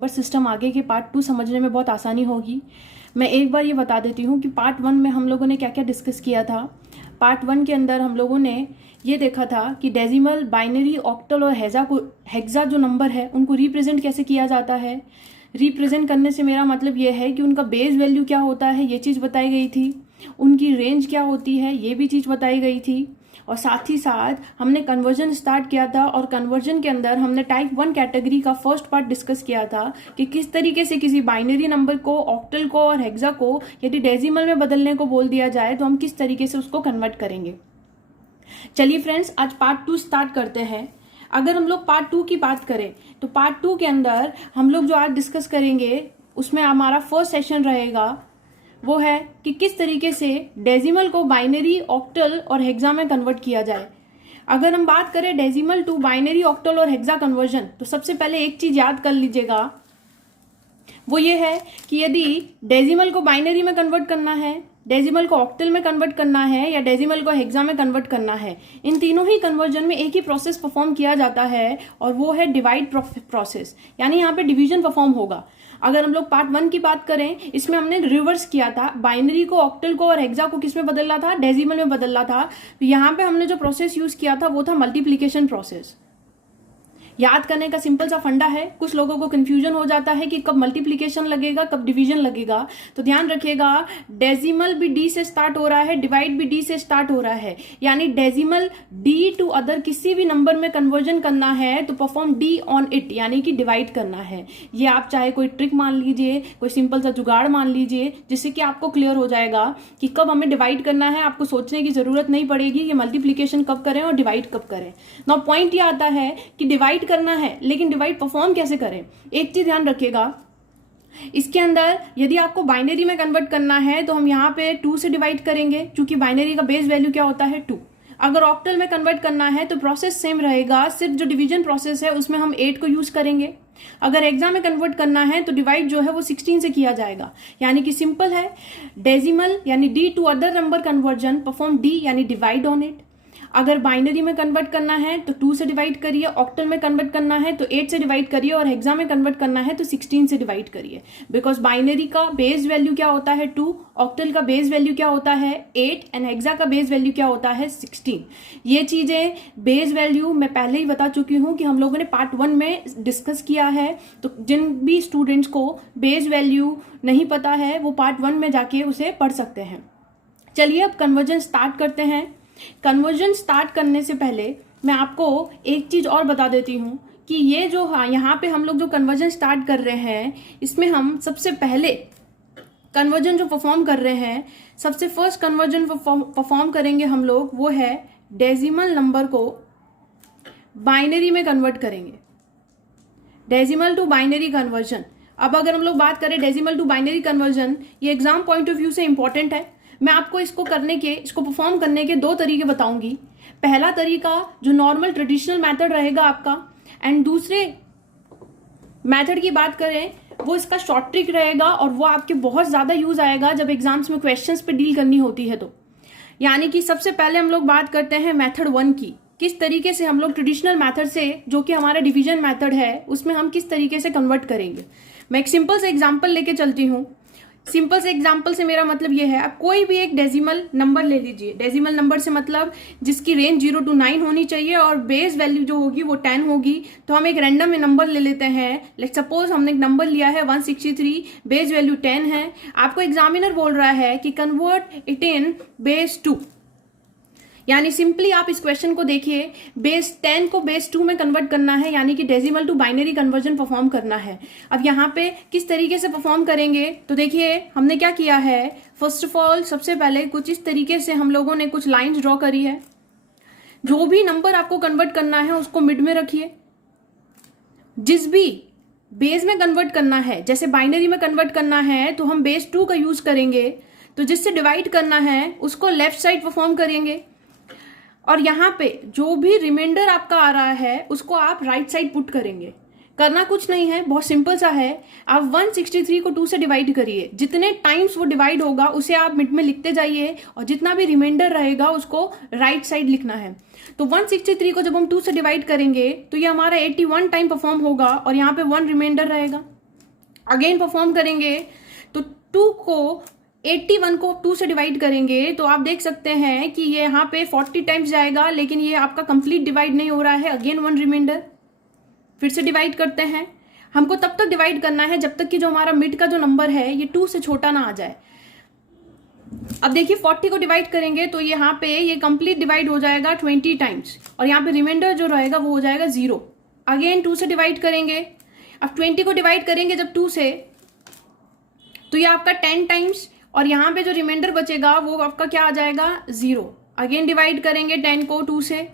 पर सिस्टम आगे के पार्ट 2 समझने में बहुत आसानी होगी। मैं एक बार ये बता देती हूँ कि पार्ट 1 में हम लोगों ने क्या क्या डिस्कस किया था। पार्ट 1 के अंदर हम लोगों ने ये देखा था कि डेसिमल, बाइनरी, ऑक्टल और हेक्सा जो नंबर है उनको रिप्रेजेंट कैसे किया जाता है। रिप्रेजेंट करने से मेरा मतलब ये है कि उनका बेस वैल्यू क्या होता है, ये चीज़ बताई गई थी। उनकी रेंज क्या होती है, ये भी चीज़ बताई गई थी। और साथ ही साथ हमने कन्वर्जन स्टार्ट किया था और कन्वर्जन के अंदर हमने टाइप 1 कैटेगरी का फर्स्ट पार्ट डिस्कस किया था कि किस तरीके से किसी बाइनरी नंबर को, ऑक्टल को और हेक्सा को यदि डेसिमल में बदलने को बोल दिया जाए तो हम किस तरीके से उसको कन्वर्ट करेंगे। चलिए फ्रेंड्स, आज पार्ट 2 स्टार्ट करते हैं। अगर हम लोग पार्ट 2 की बात करें तो पार्ट 2 के अंदर हम लोग जो आज डिस्कस करेंगे उसमें हमारा फर्स्ट सेशन रहेगा वो है कि किस तरीके से डेसिमल को बाइनरी, ऑक्टल और हेक्सा में कन्वर्ट किया जाए। अगर हम बात करें डेसिमल टू बाइनरी, ऑक्टल और हेक्सा कन्वर्जन, तो सबसे पहले एक चीज याद कर लीजिएगा, वो ये है कि यदि डेसिमल को बाइनरी में कन्वर्ट करना है, डेसिमल को ऑक्टल में कन्वर्ट करना है या डेसिमल को हेक्सा में कन्वर्ट करना है, इन तीनों ही कन्वर्जन में एक ही प्रोसेस परफॉर्म किया जाता है और वो है डिवाइड प्रोसेस, यानी यहाँ पे डिवीजन परफॉर्म होगा। अगर हम लोग पार्ट 1 की बात करें, इसमें हमने रिवर्स किया था, बाइनरी को, ऑक्टल को और हेक्सा को किस में बदलना था, डेसिमल में बदलना था। तो यहाँ पे हमने जो प्रोसेस यूज किया था वो था मल्टीप्लीकेशन प्रोसेस। याद करने का सिंपल सा फंडा है। कुछ लोगों को कंफ्यूजन हो जाता है कि कब मल्टीप्लिकेशन लगेगा, कब डिवीजन लगेगा। तो ध्यान रखिएगा, डेसिमल भी डी से स्टार्ट हो रहा है, डिवाइड भी डी से स्टार्ट हो रहा है, यानी डेसिमल डी टू अदर किसी भी नंबर में कन्वर्जन करना है तो परफॉर्म डी ऑन इट, यानी कि डिवाइड करना है। ये आप चाहे कोई ट्रिक मान लीजिए, कोई सिंपल सा जुगाड़ मान लीजिए, जिससे कि आपको क्लियर हो जाएगा कि कब हमें डिवाइड करना है। आपको सोचने की जरूरत नहीं पड़ेगी कि मल्टीप्लिकेशन कब करें और डिवाइड कब करें। नाउ पॉइंट ये आता है कि डिवाइड करना है, लेकिन डिवाइड परफॉर्म कैसे करें। एक चीज ध्यान रखिएगा, इसके अंदर यदि आपको बाइनरी में कन्वर्ट करना है तो हम यहां पे 2 से डिवाइड करेंगे, क्योंकि बाइनरी का बेस वैल्यू क्या होता है 2। अगर ऑक्टल में कन्वर्ट करना है तो प्रोसेस सेम रहेगा, सिर्फ जो डिवीजन प्रोसेस है उसमें हम 8 को यूज करेंगे। अगर हेक्सा में कन्वर्ट करना है तो डिवाइड जो है वो 16 से किया जाएगा, यानी कि सिंपल है, डेसिमल यानी D to other number conversion perform D यानी डिवाइड ऑन इट। अगर बाइनरी में कन्वर्ट करना है तो 2 से डिवाइड करिए, ऑक्टल में कन्वर्ट करना है तो 8 से डिवाइड करिए और हेक्सा में कन्वर्ट करना है तो 16 से डिवाइड करिए। बिकॉज बाइनरी का बेस वैल्यू क्या होता है 2, ऑक्टल का बेस वैल्यू क्या होता है 8 एंड हेक्सा का बेस वैल्यू क्या होता है 16। ये चीजें बेस वैल्यू मैं पहले ही बता चुकी हूं कि हम लोगों ने पार्ट 1 में डिस्कस किया है। तो जिन भी स्टूडेंट्स को बेस वैल्यू नहीं पता है वो पार्ट 1 में जाके उसे पढ़ सकते हैं। चलिए अब कन्वर्जन स्टार्ट करते हैं। कन्वर्जन स्टार्ट करने से पहले मैं आपको एक चीज और बता देती हूं कि ये जो यहाँ पे हम लोग जो कन्वर्जन स्टार्ट कर रहे हैं, इसमें हम सबसे पहले कन्वर्जन जो परफॉर्म कर रहे हैं, सबसे फर्स्ट कन्वर्जन परफॉर्म करेंगे हम लोग, वो है डेसिमल नंबर को बाइनरी में कन्वर्ट करेंगे। Decimal to binary conversion. अब अगर हम लोग बात करें डेसिमल टू बाइनरी कन्वर्जन, ये एग्जाम पॉइंट ऑफ व्यू से इंपॉर्टेंट है। मैं आपको इसको परफॉर्म करने के 2 तरीके बताऊंगी। पहला तरीका जो नॉर्मल ट्रेडिशनल मेथड रहेगा आपका, एंड दूसरे मेथड की बात करें वो इसका शॉर्ट ट्रिक रहेगा और वो आपके बहुत ज्यादा यूज आएगा जब एग्जाम्स में क्वेश्चंस पे डील करनी होती है तो। यानी कि सबसे पहले हम लोग बात करते हैं मेथड 1 की, किस तरीके से हम लोग ट्रेडिशनल मेथड से, जो कि हमारा डिवीजन मेथड है, उसमें हम किस तरीके से कन्वर्ट करेंगे। मैं एक सिंपल से एग्जाम्पल लेके चलती हूँ। सिंपल से एग्जाम्पल से मेरा मतलब ये है, आप कोई भी एक डेसिमल नंबर ले लीजिए। डेसिमल नंबर से मतलब जिसकी रेंज 0 to 9 होनी चाहिए और बेस वैल्यू जो होगी वो 10 होगी। तो हम एक रैंडम नंबर ले लेते हैं। लेट्स सपोज हमने एक नंबर लिया है 163, बेस वैल्यू 10 है। आपको एग्जामिनर बोल रहा है कि कन्वर्ट इट इन बेस 2, यानी सिंपली आप इस क्वेश्चन को देखिए, बेस 10 को बेस 2 में कन्वर्ट करना है, यानी कि decimal to binary conversion perform करना है। अब यहाँ पे किस तरीके से परफॉर्म करेंगे तो देखिए हमने क्या किया है। फर्स्ट ऑफ ऑल सबसे पहले कुछ इस तरीके से हम लोगों ने कुछ लाइंस ड्रॉ करी है। जो भी नंबर आपको कन्वर्ट करना है उसको मिड में रखिए। जिस भी बेस में कन्वर्ट करना है, जैसे बाइनरी में कन्वर्ट करना है तो हम बेस 2 का यूज करेंगे, तो जिससे डिवाइड करना है उसको लेफ्ट साइड परफॉर्म करेंगे और यहाँ पे जो भी रिमाइंडर आपका आ रहा है उसको आप राइट साइड पुट करेंगे। करना कुछ नहीं है, बहुत सिंपल सा है। आप 163 को 2 से डिवाइड करिए, जितने टाइम्स वो डिवाइड होगा उसे आप मिड में लिखते जाइए और जितना भी रिमाइंडर रहेगा उसको राइट साइड लिखना है। तो 163 को जब हम 2 से डिवाइड करेंगे तो ये हमारा 81 टाइम परफॉर्म होगा और यहाँ पे 1 रिमाइंडर रहेगा। अगेन परफॉर्म करेंगे तो 2 को 81 को 2 से डिवाइड करेंगे तो आप देख सकते हैं कि ये यहाँ पे 40 टाइम्स जाएगा, लेकिन ये आपका कंप्लीट डिवाइड नहीं हो रहा है। अगेन 1 रिमाइंडर, फिर से डिवाइड करते हैं। हमको तब तक डिवाइड करना है जब तक कि जो हमारा मिड का जो नंबर है ये 2 से छोटा ना आ जाए। अब देखिए 40 को डिवाइड करेंगे तो यहाँ पे ये कंप्लीट डिवाइड हो जाएगा 20 टाइम्स, और यहाँ पे रिमाइंडर जो रहेगा वो हो जाएगा 0। अगेन 2 से डिवाइड करेंगे। अब 20 को डिवाइड करेंगे जब 2 से, तो ये आपका 10 टाइम्स, और यहाँ पे जो रिमाइंडर बचेगा वो आपका क्या आ जाएगा 0। अगेन डिवाइड करेंगे 10 को 2 से,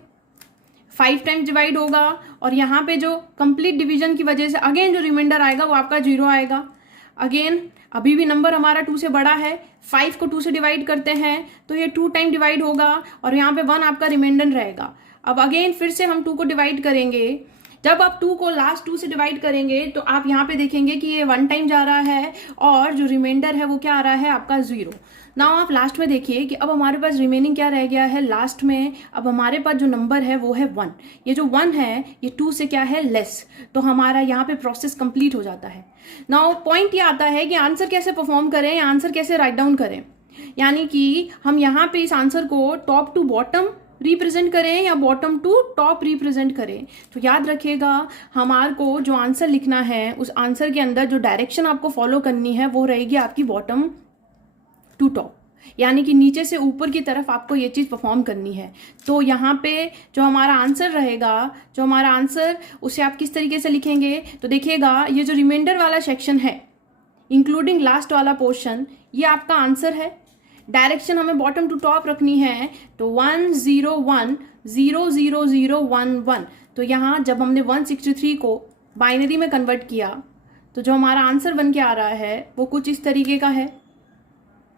5 टाइम्स डिवाइड होगा, और यहाँ पे जो कंप्लीट डिवीजन की वजह से अगेन जो रिमाइंडर आएगा वो आपका 0 आएगा। अगेन अभी भी नंबर हमारा 2 से बड़ा है, 5 को 2 से डिवाइड करते हैं तो ये 2 टाइम डिवाइड होगा, और यहाँ पे 1 आपका रिमाइंडर रहेगा। अब अगेन फिर से हम 2 को डिवाइड करेंगे। जब आप 2 को लास्ट 2 से डिवाइड करेंगे तो आप यहाँ पे देखेंगे कि ये 1 टाइम जा रहा है, और जो रिमाइंडर है वो क्या आ रहा है आपका 0। नाउ आप लास्ट में देखिए कि अब हमारे पास रिमेनिंग क्या रह गया है लास्ट में। अब हमारे पास जो नंबर है वो है 1। ये जो 1 है ये 2 से क्या है लेस, तो हमारा यहाँ पे प्रोसेस कंप्लीट हो जाता है। नाउ पॉइंट ये आता है कि आंसर कैसे परफॉर्म करें या आंसर कैसे राइट डाउन करें, यानी कि हम यहाँ पे इस आंसर को टॉप टू बॉटम रिप्रेजेंट करें या बॉटम टू टॉप रिप्रेजेंट करें। तो याद रखिएगा हमारे को जो आंसर लिखना है उस आंसर के अंदर जो डायरेक्शन आपको फॉलो करनी है वो रहेगी आपकी बॉटम टू टॉप, यानी कि नीचे से ऊपर की तरफ आपको ये चीज परफॉर्म करनी है। तो यहाँ पे जो हमारा आंसर रहेगा, जो हमारा आंसर उसे आप किस तरीके से लिखेंगे, तो देखिएगा ये जो रिमाइंडर वाला सेक्शन है इंक्लूडिंग लास्ट वाला पोर्शन, ये आपका आंसर है। डायरेक्शन हमें बॉटम टू टॉप रखनी है, तो 1 0 1 0 0 0 1 1। तो यहाँ जब हमने 163 को बाइनरी में कन्वर्ट किया तो जो हमारा आंसर बन के आ रहा है वो कुछ इस तरीके का है,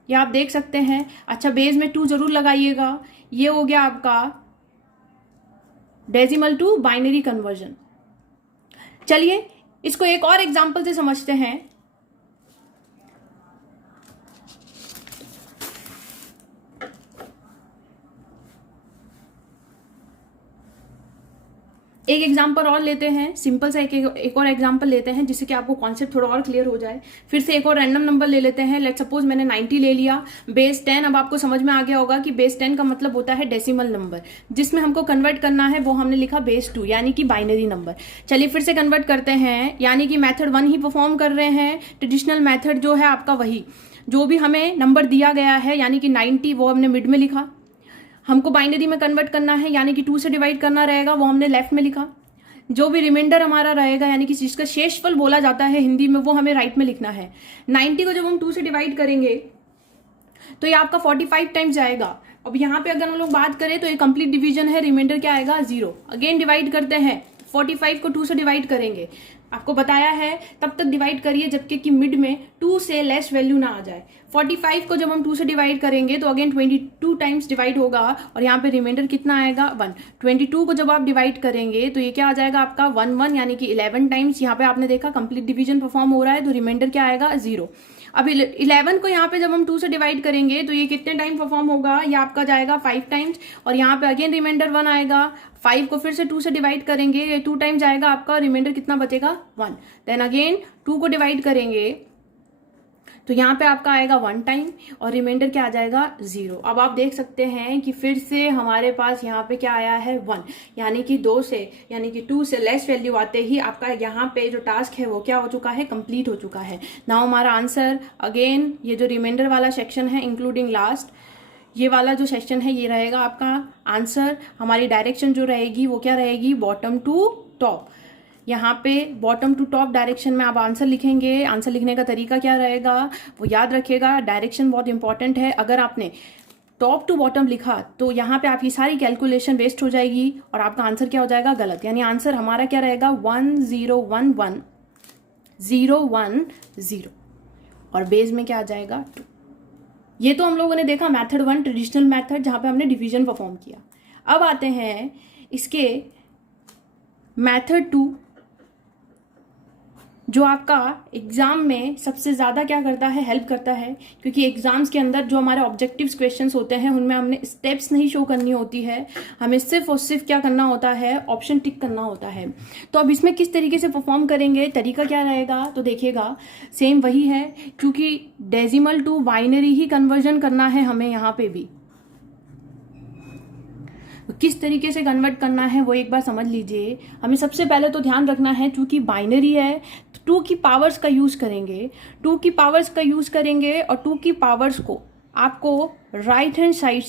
ये आप देख सकते हैं। अच्छा बेस में 2 जरूर लगाइएगा। ये हो गया आपका डेसिमल टू बाइनरी कन्वर्जन। चलिए इसको एक और एग्जांपल से समझते हैं। एक एग्जांपल और लेते हैं, सिंपल सा एक और एग्जांपल लेते हैं जिससे कि आपको कॉन्सेप्ट थोड़ा और क्लियर हो जाए। फिर से एक और रैंडम नंबर ले लेते हैं। लेट सपोज मैंने 90 ले लिया, बेस 10। अब आपको समझ में आ गया होगा कि बेस 10 का मतलब होता है डेसिमल नंबर, जिसमें हमको कन्वर्ट करना है वो हमने लिखा बेस 2 यानी कि बाइनरी नंबर। चलिए फिर से कन्वर्ट करते हैं, यानी कि मेथड 1 ही परफॉर्म कर रहे हैं। ट्रेडिशनल मेथड जो है आपका वही, जो भी हमें नंबर दिया गया है यानी कि 90 वो हमने मिड में लिखा। हमको बाइनरी में कन्वर्ट करना है यानी कि 2 से डिवाइड करना रहेगा, वो हमने लेफ्ट में लिखा। जो भी रिमाइंडर हमारा रहेगा यानी कि जिसका शेषफल बोला जाता है हिंदी में, वो हमें राइट में लिखना है। 90 को जब हम 2 से डिवाइड करेंगे तो ये आपका 45 टाइम्स जाएगा। अब यहाँ पे अगर हम लोग बात करें तो ये कंप्लीट डिवीजन है, रिमाइंडर क्या आएगा 0। अगेन डिवाइड करते हैं, 45 को 2 से डिवाइड करेंगे। आपको बताया है तब तक डिवाइड करिए जबकि कि मिड में 2 से लेस वैल्यू ना आ जाए। 45 को जब हम 2 से डिवाइड करेंगे तो अगेन 22 टाइम्स डिवाइड होगा, और यहाँ पे रिमाइंडर कितना आएगा 1। 22 को जब आप डिवाइड करेंगे तो ये क्या आ जाएगा आपका 1 1 यानी कि 11 टाइम्स। यहाँ पे आपने देखा कंप्लीट डिवीजन परफॉर्म हो रहा है, तो रिमाइंडर क्या आएगा 0। अब 11 को यहाँ पे जब हम 2 से डिवाइड करेंगे तो ये कितने टाइम परफॉर्म होगा, ये आपका जाएगा 5 टाइम्स, और यहाँ पे अगेन रिमाइंडर 1 आएगा। 5 को फिर से 2 से डिवाइड करेंगे, ये 2 टाइम जाएगा आपका, रिमाइंडर कितना बचेगा 1। देन अगेन 2 को डिवाइड करेंगे तो यहाँ पे आपका आएगा 1 टाइम, और रिमाइंडर क्या आ जाएगा 0। अब आप देख सकते हैं कि फिर से हमारे पास यहाँ पे क्या आया है 1, यानी कि 2 से यानी कि 2 से लेस वैल्यू आते ही आपका यहाँ पे जो टास्क है वो क्या हो चुका है, कंप्लीट हो चुका है। नाउ हमारा आंसर अगेन ये जो रिमाइंडर वाला सेक्शन है इंक्लूडिंग लास्ट, ये वाला जो सेक्शन है ये रहेगा आपका आंसर। हमारी डायरेक्शन जो रहेगी वो क्या रहेगी, बॉटम टू टॉप। यहाँ पे बॉटम टू टॉप डायरेक्शन में आप आंसर लिखेंगे। आंसर लिखने का तरीका क्या रहेगा वो याद रखिएगा, डायरेक्शन बहुत इंपॉर्टेंट है। अगर आपने टॉप टू बॉटम लिखा तो यहाँ पे आपकी सारी कैलकुलेशन वेस्ट हो जाएगी और आपका आंसर क्या हो जाएगा, गलत। यानी आंसर हमारा क्या रहेगा 1 0 1 1 0 1 0, और बेस में क्या आ जाएगा 2। ये तो हम लोगों ने देखा मेथड 1 ट्रेडिशनल मेथड, जहाँ पे हमने डिवीजन परफॉर्म किया। अब आते हैं इसके मेथड 2 जो आपका एग्जाम में सबसे ज़्यादा क्या करता है, हेल्प करता है, क्योंकि एग्जाम्स के अंदर जो हमारे ऑब्जेक्टिव्स क्वेश्चंस होते हैं उनमें हमने स्टेप्स नहीं शो करनी होती है, हमें सिर्फ और सिर्फ क्या करना होता है, ऑप्शन टिक करना होता है। तो अब इसमें किस तरीके से परफॉर्म करेंगे, तरीका क्या रहेगा, तो देखिएगा सेम वही है, क्योंकि डेसिमल टू बाइनरी ही कन्वर्जन करना है हमें यहाँ पे भी। किस तरीके से कन्वर्ट करना है वो एक बार समझ लीजिए। हमें सबसे पहले तो ध्यान रखना है, चूंकि बाइनरी है तो 2 की पावर्स का यूज करेंगे, 2 की पावर्स का यूज करेंगे और 2 की पावर्स को आपको राइट हैंड साइड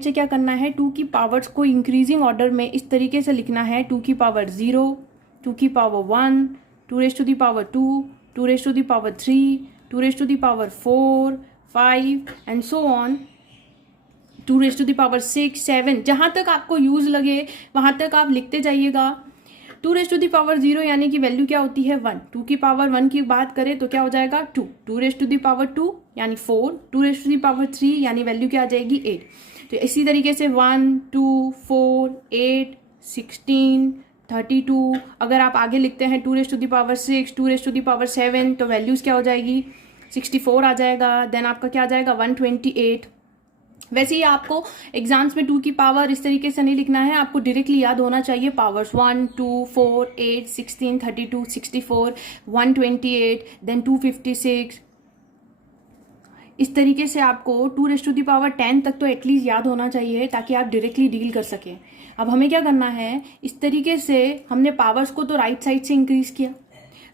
से क्या करना है, 2 की पावर्स को इंक्रीजिंग ऑर्डर में इस तरीके से लिखना है, 2 की पावर 0, 2 की power 1, 2 raise to the power 2, 2 raise to the power 3, 2 raise to the power 4, 5 and so on, 2 raise to the power 6, 7, जहां तक आपको यूज लगे वहां तक आप लिखते जाइएगा। 2 रेज़ टू दी पावर 0 यानी कि वैल्यू क्या होती है 1, 2 की पावर 1 की बात करें तो क्या हो जाएगा 2, 2 रेज़ टू दी पावर 2 यानी 4, 2 रेज़ टू दी पावर 3 यानी वैल्यू क्या आ जाएगी 8। तो इसी तरीके से 1, 2, 4, 8, 16, 32, अगर आप आगे लिखते हैं 2 raise to the power 6, 2 raise to the power 7 तो वैल्यूज क्या हो जाएगी 64 आ जाएगा, देन आपका क्या आ जाएगा 128। वैसे ही आपको एग्जाम्स में 2 की पावर इस तरीके से नहीं लिखना है, आपको डायरेक्टली याद होना चाहिए पावर्स 1, 2, 4, 8, 16, 32, 64, 128, देन 256। इस तरीके से आपको 2 रेज़ टू दी पावर 10 तक तो एटलीस्ट याद होना चाहिए ताकि आप डायरेक्टली डील कर सकें। अब हमें क्या करना है, इस तरीके से हमने पावर्स को तो राइट साइड से इंक्रीज किया,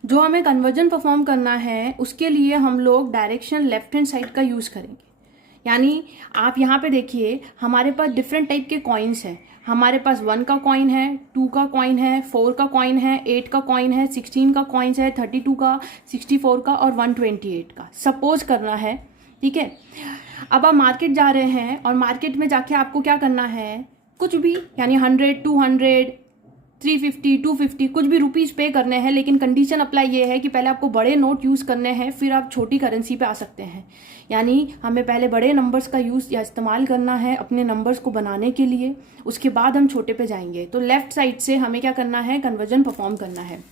जो हमें कन्वर्जन परफॉर्म करना है उसके लिए हम लोग डायरेक्शन लेफ्ट हैंड साइड का यूज करेंगे। यानी आप यहाँ पे देखिए हमारे पास डिफरेंट टाइप के कॉइन्स हैं, हमारे पास 1 का कॉइन है, 2 का कॉइन है, 4 का कॉइन है, 8 का कॉइन है, 16 का कॉइन्स है, 32 का, 64 का और 128 का सपोज करना है, ठीक है। अब आप मार्केट जा रहे हैं और मार्केट में जाके आपको क्या करना है, कुछ भी यानी 100, 200, 350, 250 कुछ भी रुपीज पे करने हैं, लेकिन कंडीशन अप्लाई ये है कि पहले आपको बड़े नोट यूज करने हैं फिर आप छोटी करेंसी पे आ सकते हैं। यानी हमें पहले बड़े नंबर्स का यूज या इस्तेमाल करना है अपने नंबर्स को बनाने के लिए, उसके बाद हम छोटे पे जाएंगे। तो लेफ्ट साइड से हमें क्या करना है, कन्वर्जन परफॉर्म करना है।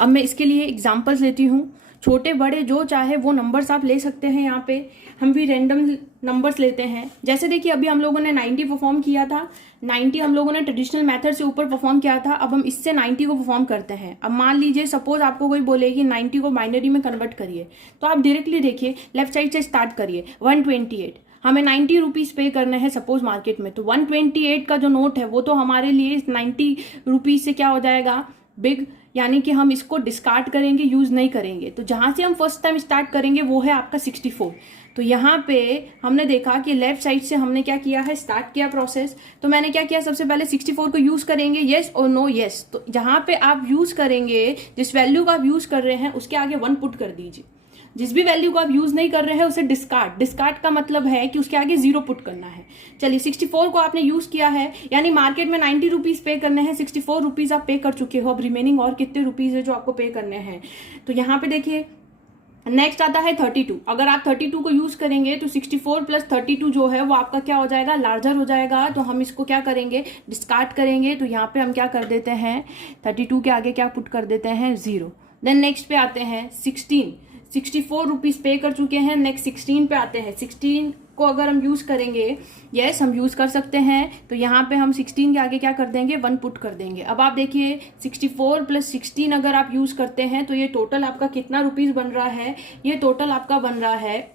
अब मैं इसके लिए एग्जाम्पल्स लेती हूँ, छोटे बड़े जो चाहे वो नंबर्स आप ले सकते हैं। यहाँ पे हम भी रैंडम नंबर्स लेते हैं, जैसे देखिए अभी हम लोगों ने 90 परफॉर्म किया था, 90 हम लोगों ने ट्रेडिशनल मेथड से ऊपर परफॉर्म किया था, अब हम इससे 90 को परफॉर्म करते हैं। अब मान लीजिए सपोज आपको कोई बोले कि 90 को बाइनरी में कन्वर्ट करिए, तो आप डायरेक्टली देखिए लेफ्ट साइड से स्टार्ट करिए। 128 हमें 90 रुपीज पे करने हैं सपोज मार्केट में, तो 128 का जो नोट है वो तो हमारे लिए 90 रुपीज से क्या हो जाएगा बिग, यानी कि हम इसको डिस्कार्ड करेंगे, यूज नहीं करेंगे। तो जहां से हम फर्स्ट टाइम स्टार्ट करेंगे वो है आपका 64। तो यहाँ पे हमने देखा कि लेफ्ट साइड से हमने क्या किया है, स्टार्ट किया प्रोसेस। तो मैंने क्या किया, सबसे पहले 64 को यूज करेंगे, यस और नो यस। तो जहां पे आप यूज करेंगे, जिस वैल्यू का आप यूज कर रहे हैं उसके आगे 1 पुट कर दीजिए। जिस भी वैल्यू को आप यूज नहीं कर रहे हैं उसे डिस्कार्ड का मतलब है कि उसके आगे 0 पुट करना है। चलिए 64 को आपने यूज किया है, यानी मार्केट में 90 रुपीज पे करने हैं, 64 रुपीज आप पे कर चुके हो। अब रिमेनिंग और कितने रुपीज है जो आपको पे करने हैं, तो यहाँ पे देखिए नेक्स्ट आता है 32। अगर आप 32 को यूज करेंगे तो 64 प्लस 32 जो है वो आपका क्या हो जाएगा, लार्जर हो जाएगा। तो हम इसको क्या करेंगे, डिस्कार्ड करेंगे। तो यहाँ पे हम क्या कर देते हैं, 32 के आगे क्या पुट कर देते हैं, 0। देन नेक्स्ट पे आते हैं 16, 64 रुपीज पे कर चुके हैं। नेक्स्ट 16 पे आते हैं, 16 को अगर हम यूज करेंगे, यस हम यूज कर सकते हैं। तो यहाँ पे हम 16 के आगे क्या कर देंगे, 1 पुट कर देंगे। अब आप देखिए 64 प्लस 16 अगर आप यूज करते हैं तो ये टोटल आपका कितना रुपीज बन रहा है, ये टोटल आपका बन रहा है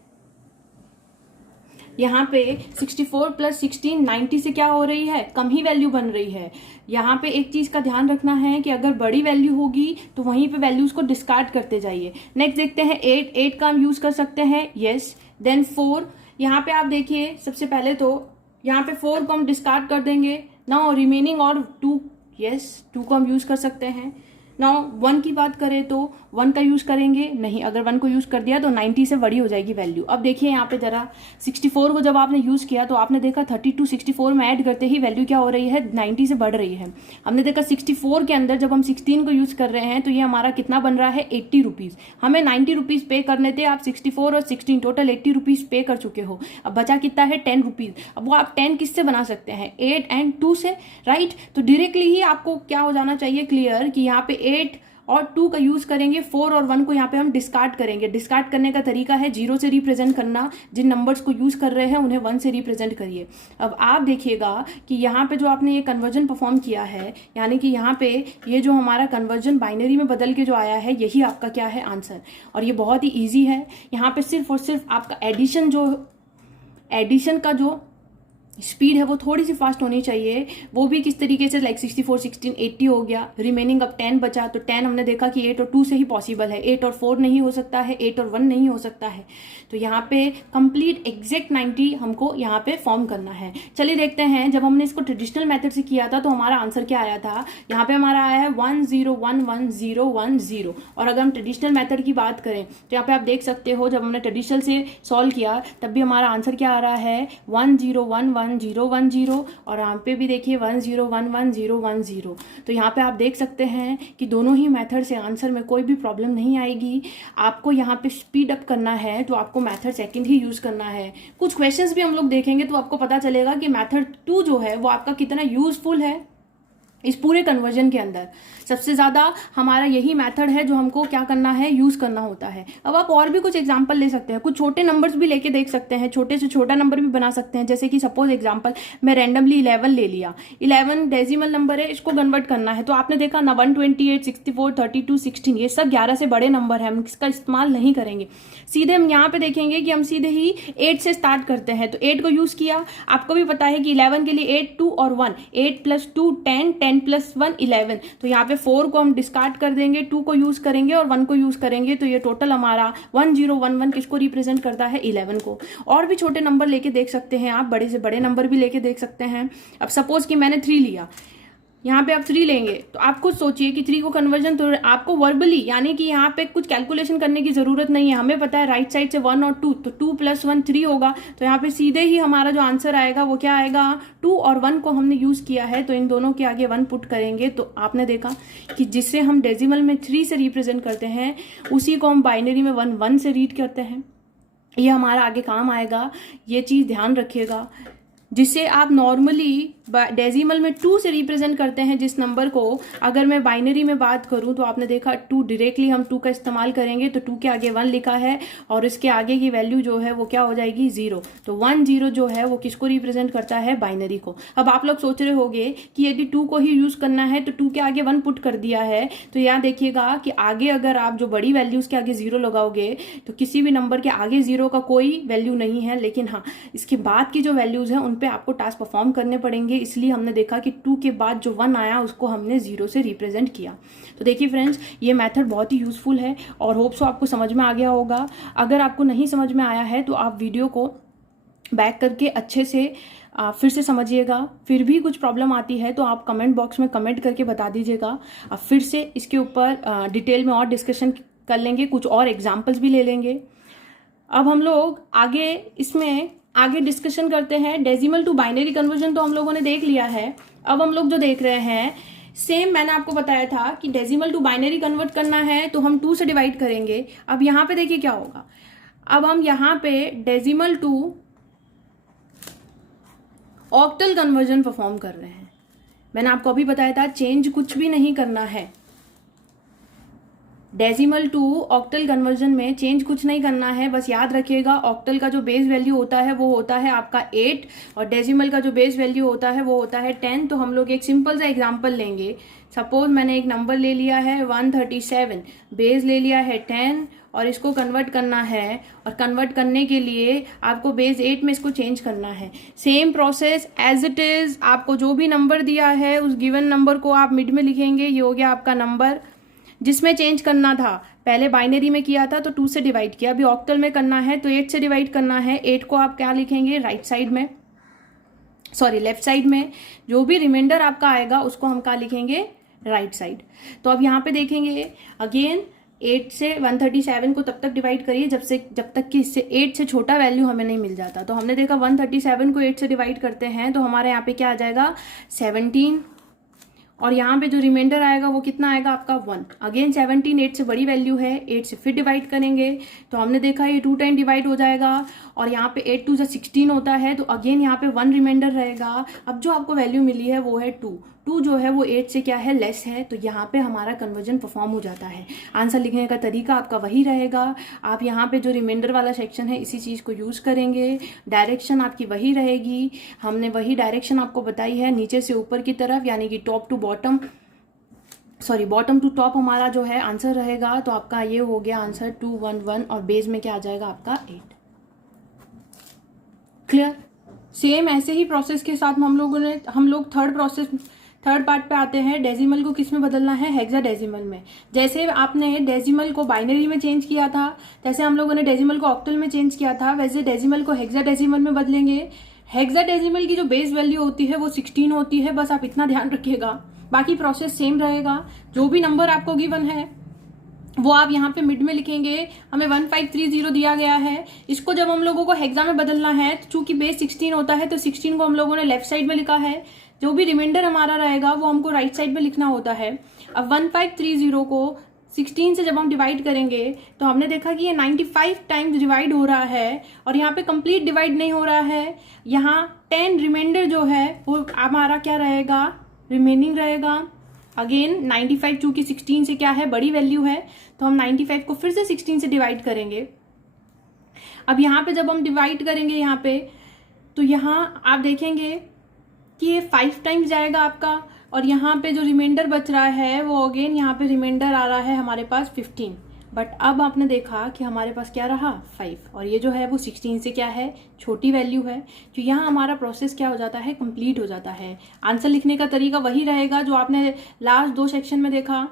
यहाँ पे 64 प्लस 16 90 से क्या हो रही है, कम ही वैल्यू बन रही है। यहाँ पे एक चीज का ध्यान रखना है कि अगर बड़ी वैल्यू होगी तो वहीं पे वैल्यूज को डिस्कार्ड करते जाइए। नेक्स्ट देखते हैं 8 का हम यूज कर सकते हैं, यस। देन 4, यहाँ पे आप देखिए सबसे पहले तो यहाँ पे 4 को हम डिस्कार्ड कर देंगे। नाउ रिमेनिंग और 2, यस 2 को हम यूज कर सकते हैं। नाउ 1 की बात करें तो 1 का यूज करेंगे नहीं, अगर 1 को यूज कर दिया तो 90 से बड़ी हो जाएगी वैल्यू। अब देखिए यहाँ पे जरा 64 को जब आपने यूज किया तो आपने देखा 32 64 में ऐड करते ही वैल्यू क्या हो रही है, 90 से बढ़ रही है। हमने देखा 64 के अंदर जब हम 16 को यूज कर रहे हैं तो ये हमारा कितना बन रहा है, 80 रुपीज। हमें 90 रुपीज पे करने थे, आप 64 और 16 टोटल 80 रुपीज पे कर चुके हो। अब बचा कितना है, 10 रुपीज। अब वो आप 10 किससे बना सकते हैं, 8 एंड 2 से, राइट। तो डायरेक्टली ही आपको क्या हो जाना चाहिए क्लियर कि यहाँ पे 8 और 2 का यूज करेंगे, 4 और 1 को यहाँ पे हम डिस्कार्ड करेंगे। डिस्कार्ड करने का तरीका है 0 से रिप्रेजेंट करना, जिन नंबर्स को यूज कर रहे हैं उन्हें 1 से रिप्रेजेंट करिए। अब आप देखिएगा कि यहाँ पे जो आपने ये कन्वर्जन परफॉर्म किया है, यानी कि यहाँ पे ये जो हमारा कन्वर्जन बाइनरी में बदल के जो आया है, यही आपका क्या है, आंसर। और ये बहुत ही ईजी है। यहाँ पे सिर्फ और सिर्फ आपका एडिशन का जो स्पीड है वो थोड़ी सी फास्ट होनी चाहिए, वो भी किस तरीके से, लाइक 64 16 80 हो गया, रिमेनिंग अब 10 बचा, तो 10 हमने देखा कि 8 और 2 से ही पॉसिबल है, 8 और 4 नहीं हो सकता है, 8 और 1 नहीं हो सकता है। तो यहाँ पे कंप्लीट एग्जैक्ट 90 हमको यहाँ पे फॉर्म करना है। चलिए देखते हैं, जब हमने इसको ट्रेडिशनल मेथड से किया था तो हमारा आंसर क्या आया था। यहाँ पे हमारा आया है 10111010। और अगर हम ट्रेडिशनल मेथड की बात करें तो यहाँ पे आप देख सकते हो, जब हमने ट्रेडिशनल से सॉल्व किया तब भी हमारा आंसर क्या आ रहा है, 10111010। और यहाँ पे भी देखिए 10111010। तो यहाँ पे आप देख सकते हैं कि दोनों ही मेथड से आंसर में कोई भी प्रॉब्लम नहीं आएगी। आपको यहाँ पे स्पीड अप करना है तो आपको मेथड सेकंड ही यूज करना है। कुछ क्वेश्चंस भी हम लोग देखेंगे तो आपको पता चलेगा कि मेथड 2 जो है वो आपका कितना यूजफुल है इस पूरे कन्वर्जन के अंदर। सबसे ज्यादा हमारा यही मेथड है जो हमको क्या करना है, यूज करना होता है। अब आप और भी कुछ एग्जांपल ले सकते हैं, कुछ छोटे नंबर्स भी लेके देख सकते हैं, छोटे से छोटा नंबर भी बना सकते हैं। जैसे कि सपोज एग्जांपल मैं रैंडमली 11 ले लिया, 11 डेसिमल नंबर है, इसको कन्वर्ट करना है। तो आपने देखा ना 128 64 32 16 ये सब 11 से बड़े नंबर है, हम इसका इस्तेमाल नहीं करेंगे। सीधे हम यहाँ पे देखेंगे कि हम सीधे ही 8 से स्टार्ट करते हैं, तो 8 को यूज किया। आपको भी पता है कि 11 के लिए 8 2 और 1, 8 + 2 10 10 + 1 11। तो यहाँ पे 4 को हम डिस्कार्ड कर देंगे, 2 को यूज करेंगे और 1 को यूज करेंगे। तो ये टोटल हमारा 1011 किसको रिप्रेजेंट करता है, 11 को। और भी छोटे नंबर लेके देख सकते हैं आप, बड़े से बड़े नंबर भी लेके देख सकते हैं। अब सपोज कि मैंने 3 लिया, यहाँ पे आप 3 लेंगे तो आप खुद सोचिए कि 3 को कन्वर्जन तो आपको वर्बली, यानी कि यहाँ पे कुछ कैलकुलेशन करने की जरूरत नहीं है। हमें पता है राइट साइड से 1 और 2, तो 2 + 1 3 होगा। तो यहाँ पे सीधे ही हमारा जो आंसर आएगा वो क्या आएगा, 2 और 1 को हमने यूज किया है तो इन दोनों के आगे 1 पुट करेंगे। तो आपने देखा कि जिससे हम डेसिमल में 3 से रिप्रेजेंट करते हैं उसी को हम बाइनरी में 1 1 से रीड करते हैं। ये हमारा आगे काम आएगा, ये चीज ध्यान रखिएगा। जिससे आप नॉर्मली डेसिमल में 2 से रिप्रेजेंट करते हैं जिस नंबर को, अगर मैं बाइनरी में बात करूं तो आपने देखा 2 डायरेक्टली हम 2 का इस्तेमाल करेंगे। तो 2 के आगे 1 लिखा है और इसके आगे की वैल्यू जो है वो क्या हो जाएगी, 0। तो 1 0 जो है वो किसको रिप्रेजेंट करता है, बाइनरी को। अब आप लोग सोच रहे होंगे कि यदि 2 को ही यूज करना है तो 2 के आगे 1 पुट कर दिया है, तो यहाँ देखिएगा कि आगे अगर आप जो बड़ी वैल्यूज के आगे 0 लगाओगे तो किसी भी नंबर के आगे 0 का कोई वैल्यू नहीं है। लेकिन हाँ, इसके बाद की जो वैल्यूज है उन पे आपको टास्क परफॉर्म करने पड़ेंगे। इसलिए हमने देखा कि 2 के बाद जो 1 आया उसको हमने 0 से रिप्रेजेंट किया। तो देखिए फ्रेंड्स, ये मेथड बहुत ही यूजफुल है और होप सो आपको समझ में आ गया होगा। अगर आपको नहीं समझ में आया है तो आप वीडियो को बैक करके अच्छे से फिर से समझिएगा। फिर भी कुछ प्रॉब्लम आती है तो आप कमेंट बॉक्स में कमेंट करके बता दीजिएगा। फिर से इसके ऊपर डिटेल में और डिस्कशन कर लेंगे, कुछ और एग्जाम्पल्स भी ले लेंगे। अब हम लोग आगे डिस्कशन करते हैं। डेसिमल टू बाइनरी कन्वर्जन तो हम लोगों ने देख लिया है। अब हम लोग जो देख रहे हैं, सेम मैंने आपको बताया था कि डेसिमल टू बाइनरी कन्वर्ट करना है तो हम 2 से डिवाइड करेंगे। अब यहाँ पे देखिए क्या होगा, अब हम यहाँ पे decimal to octal conversion perform कर रहे हैं। मैंने आपको अभी बताया था चेंज कुछ भी नहीं करना है। डेसिमल टू ऑक्टल कन्वर्जन में चेंज कुछ नहीं करना है। बस याद रखिएगा, ऑक्टल का जो बेस वैल्यू होता है वो होता है आपका 8 और डेसिमल का जो बेस वैल्यू होता है वो होता है 10। तो हम लोग एक सिंपल सा एग्जांपल लेंगे। सपोज मैंने एक नंबर ले लिया है 137, बेस ले लिया है 10 और इसको कन्वर्ट करना है। और कन्वर्ट करने के लिए आपको बेस 8 में इसको चेंज करना है। Same process as it is. आपको जो भी नंबर दिया है उस गिवन नंबर को आप मिड में लिखेंगे। ये हो गया आपका नंबर। जिसमें चेंज करना था, पहले बाइनरी में किया था तो 2 से डिवाइड किया, अभी ऑक्टल में करना है तो 8 से डिवाइड करना है। 8 को आप क्या लिखेंगे, राइट साइड में, सॉरी लेफ्ट साइड में। जो भी रिमाइंडर आपका आएगा उसको हम क्या लिखेंगे, राइट साइड। तो अब यहाँ पे देखेंगे अगेन 8 से 137 को तब तक डिवाइड करिए जब तक कि इससे 8 से छोटा वैल्यू हमें नहीं मिल जाता। तो हमने देखा 137 को 8 से डिवाइड करते हैं तो हमारे यहाँ पे क्या आ जाएगा 17, और यहाँ पे जो रिमाइंडर आएगा वो कितना आएगा आपका 1। अगेन 17 8 से बड़ी वैल्यू है, 8 से फिर डिवाइड करेंगे तो हमने देखा ये 2 टाइम डिवाइड हो जाएगा, और यहाँ पे 8 2 से 16 होता है, तो अगेन यहाँ पे 1 रिमाइंडर रहेगा। अब जो आपको वैल्यू मिली है वो है 2 जो है वो 8 से क्या है लेस है, तो यहाँ पे हमारा कन्वर्जन परफॉर्म हो जाता है। आंसर लिखने का तरीका आपका वही रहेगा। आप यहाँ पे जो रिमाइंडर वाला सेक्शन है इसी चीज़ को यूज़ करेंगे, डायरेक्शन आपकी वही रहेगी। हमने वही डायरेक्शन आपको बताई है, नीचे से ऊपर की तरफ, यानी कि top to bottom, sorry bottom to top हमारा जो है आंसर रहेगा। तो आपका ये हो गया आंसर 211, और बेस में क्या आ जाएगा आपका 8। क्लियर। सेम ऐसे ही प्रोसेस के साथ हम लोग थर्ड पार्ट पे आते हैं। डेसिमल को किस में बदलना है, हेक्साडेसिमल में। जैसे आपने डेसिमल को बाइनरी में चेंज किया था, जैसे हम लोगों ने डेसिमल को ऑक्टल में चेंज किया था, वैसे डेसिमल को हेक्साडेसिमल में बदलेंगे। हेक्साडेसिमल की जो बेस वैल्यू होती है वो 16 होती है, बस आप इतना ध्यान रखिएगा। बाकी प्रोसेस सेम रहेगा। जो भी नंबर आपको गिवन है वो आप यहाँ पे मिड में लिखेंगे। हमें 1530 दिया गया है, इसको जब हम लोगों को हेक्सा में बदलना है, चूंकि बेस 16 होता है तो 16 को हम लोगों ने लेफ्ट साइड में लिखा है, जो भी रिमाइंडर हमारा रहेगा वो हमको राइट साइड में लिखना होता है। अब 1530 को 16 से जब हम डिवाइड करेंगे तो हमने देखा कि ये 95 टाइम्स डिवाइड हो रहा है, और यहाँ पे कंप्लीट डिवाइड नहीं हो रहा है। यहाँ 10 रिमाइंडर जो है वो हमारा क्या रहेगा, रिमेनिंग रहेगा। अगेन 95 चूंकि 16 से क्या है बड़ी वैल्यू है, तो हम 95 को फिर से 16 से डिवाइड करेंगे। अब यहाँ पे जब हम डिवाइड करेंगे यहाँ पे, तो यहाँ आप देखेंगे कि ये 5 टाइम्स जाएगा आपका, और यहाँ पे जो रिमाइंडर बच रहा है वो अगेन यहाँ पे रिमाइंडर आ रहा है हमारे पास 15। बट अब आपने देखा कि हमारे पास क्या रहा 5, और ये जो है वो 16 से क्या है छोटी वैल्यू है। तो यहाँ हमारा प्रोसेस क्या हो जाता है, कंप्लीट हो जाता है। आंसर लिखने का तरीका वही रहेगा जो आपने लास्ट 2 सेक्शन में देखा,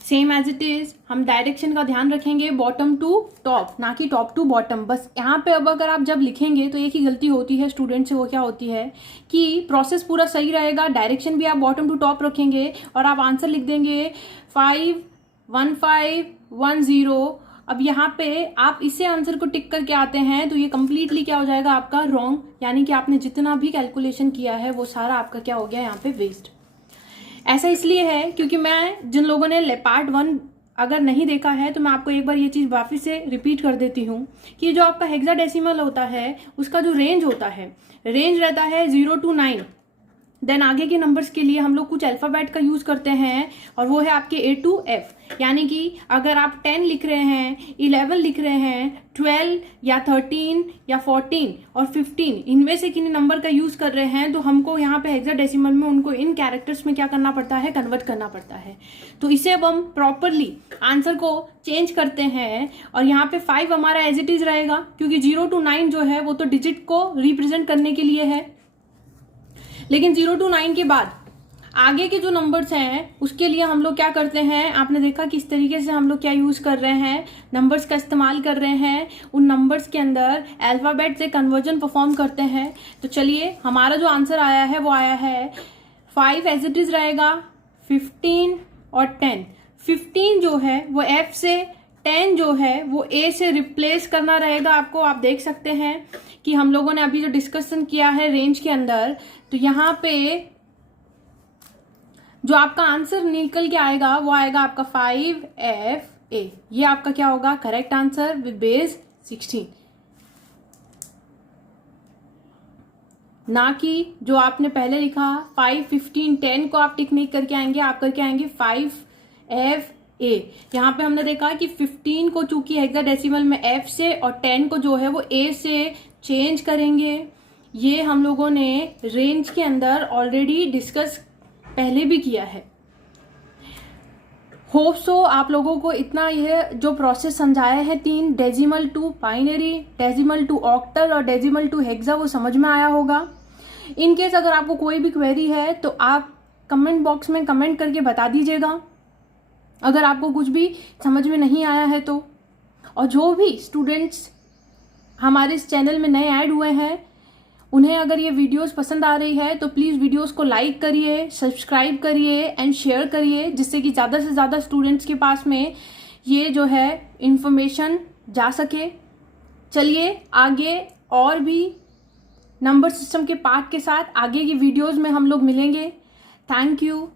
सेम एज इट इज। हम डायरेक्शन का ध्यान रखेंगे, बॉटम टू टॉप, ना कि टॉप टू बॉटम। बस यहाँ पे अब अगर आप जब लिखेंगे तो एक ही गलती होती है स्टूडेंट से, वो क्या होती है कि प्रोसेस पूरा सही रहेगा, डायरेक्शन भी आप बॉटम टू टॉप रखेंगे, और आप आंसर लिख देंगे 51510। अब यहाँ पे आप इसे आंसर को टिक करके आते हैं तो ये कंप्लीटली क्या हो जाएगा आपका रॉन्ग, यानी कि आपने जितना भी कैलकुलेशन किया है वो सारा आपका क्या हो गया यहाँ पे वेस्ट। ऐसा इसलिए है क्योंकि मैं जिन लोगों ने पार्ट 1 अगर नहीं देखा है तो मैं आपको एक बार ये चीज़ वापस से रिपीट कर देती हूँ कि जो आपका हेक्साडेसिमल होता है उसका जो रेंज होता है, रेंज रहता है 0 to 9। देन आगे के नंबर्स के लिए हम लोग कुछ अल्फ़ाबेट का यूज़ करते हैं, और वो है आपके A to F। यानी कि अगर आप 10 लिख रहे हैं, 11 लिख रहे हैं, 12 या 13 या 14 और 15, इनमें से किन्हीं नंबर का यूज़ कर रहे हैं, तो हमको यहाँ पे हेक्साडेसिमल में उनको इन कैरेक्टर्स में क्या करना पड़ता है, कन्वर्ट करना पड़ता है। तो इसे अब हम प्रॉपरली आंसर को चेंज करते हैं, और यहाँ पे 5 हमारा एज इट इज रहेगा, क्योंकि 0 to 9 जो है वो तो डिजिट को रिप्रेजेंट करने के लिए है। लेकिन 0 to 9 के बाद आगे के जो नंबर्स हैं उसके लिए हम लोग क्या करते हैं, आपने देखा किस तरीके से हम लोग क्या यूज कर रहे हैं, नंबर्स का इस्तेमाल कर रहे हैं, उन नंबर्स के अंदर अल्फाबेट से कन्वर्जन परफॉर्म करते हैं। तो चलिए हमारा जो आंसर आया है वो आया है 5 एज इट इज रहेगा, 15 और 10। 15 जो है वो F से, 10 जो है वो A से रिप्लेस करना रहेगा आपको। आप देख सकते हैं कि हम लोगों ने अभी जो डिस्कशन किया है रेंज के अंदर, तो यहाँ पे जो आपका आंसर निकल के आएगा वो आएगा आपका 5FA। ये आपका क्या होगा करेक्ट आंसर विद बेस 16, ना कि जो आपने पहले लिखा 5, 15, 10 को आप टिक नहीं करके आएंगे, आप करके आएंगे 5FA। यहाँ पे हमने देखा कि 15 को चूंकि हेक्साडेसिमल में F से, और 10 को जो है वो A से चेंज करेंगे। ये हम लोगों ने रेंज के अंदर ऑलरेडी डिस्कस पहले भी किया है। होप सो आप लोगों को इतना यह जो प्रोसेस समझाया है 3, decimal to binary, decimal to octal और डेसिमल टू हेक्सा, वो समझ में आया होगा। इन केस अगर आपको कोई भी क्वेरी है तो आप कमेंट बॉक्स में कमेंट करके बता दीजिएगा, अगर आपको कुछ भी समझ में नहीं आया है तो। और जो भी स्टूडेंट्स हमारे इस चैनल में नए ऐड हुए हैं उन्हें अगर ये वीडियोस पसंद आ रही है तो प्लीज़ वीडियोस को लाइक करिए, सब्सक्राइब करिए एंड शेयर करिए, जिससे कि ज़्यादा से ज़्यादा स्टूडेंट्स के पास में ये जो है इंफॉर्मेशन जा सके। चलिए आगे और भी नंबर सिस्टम के पार्ट के साथ आगे की वीडियोस में हम लोग मिलेंगे। Thank you.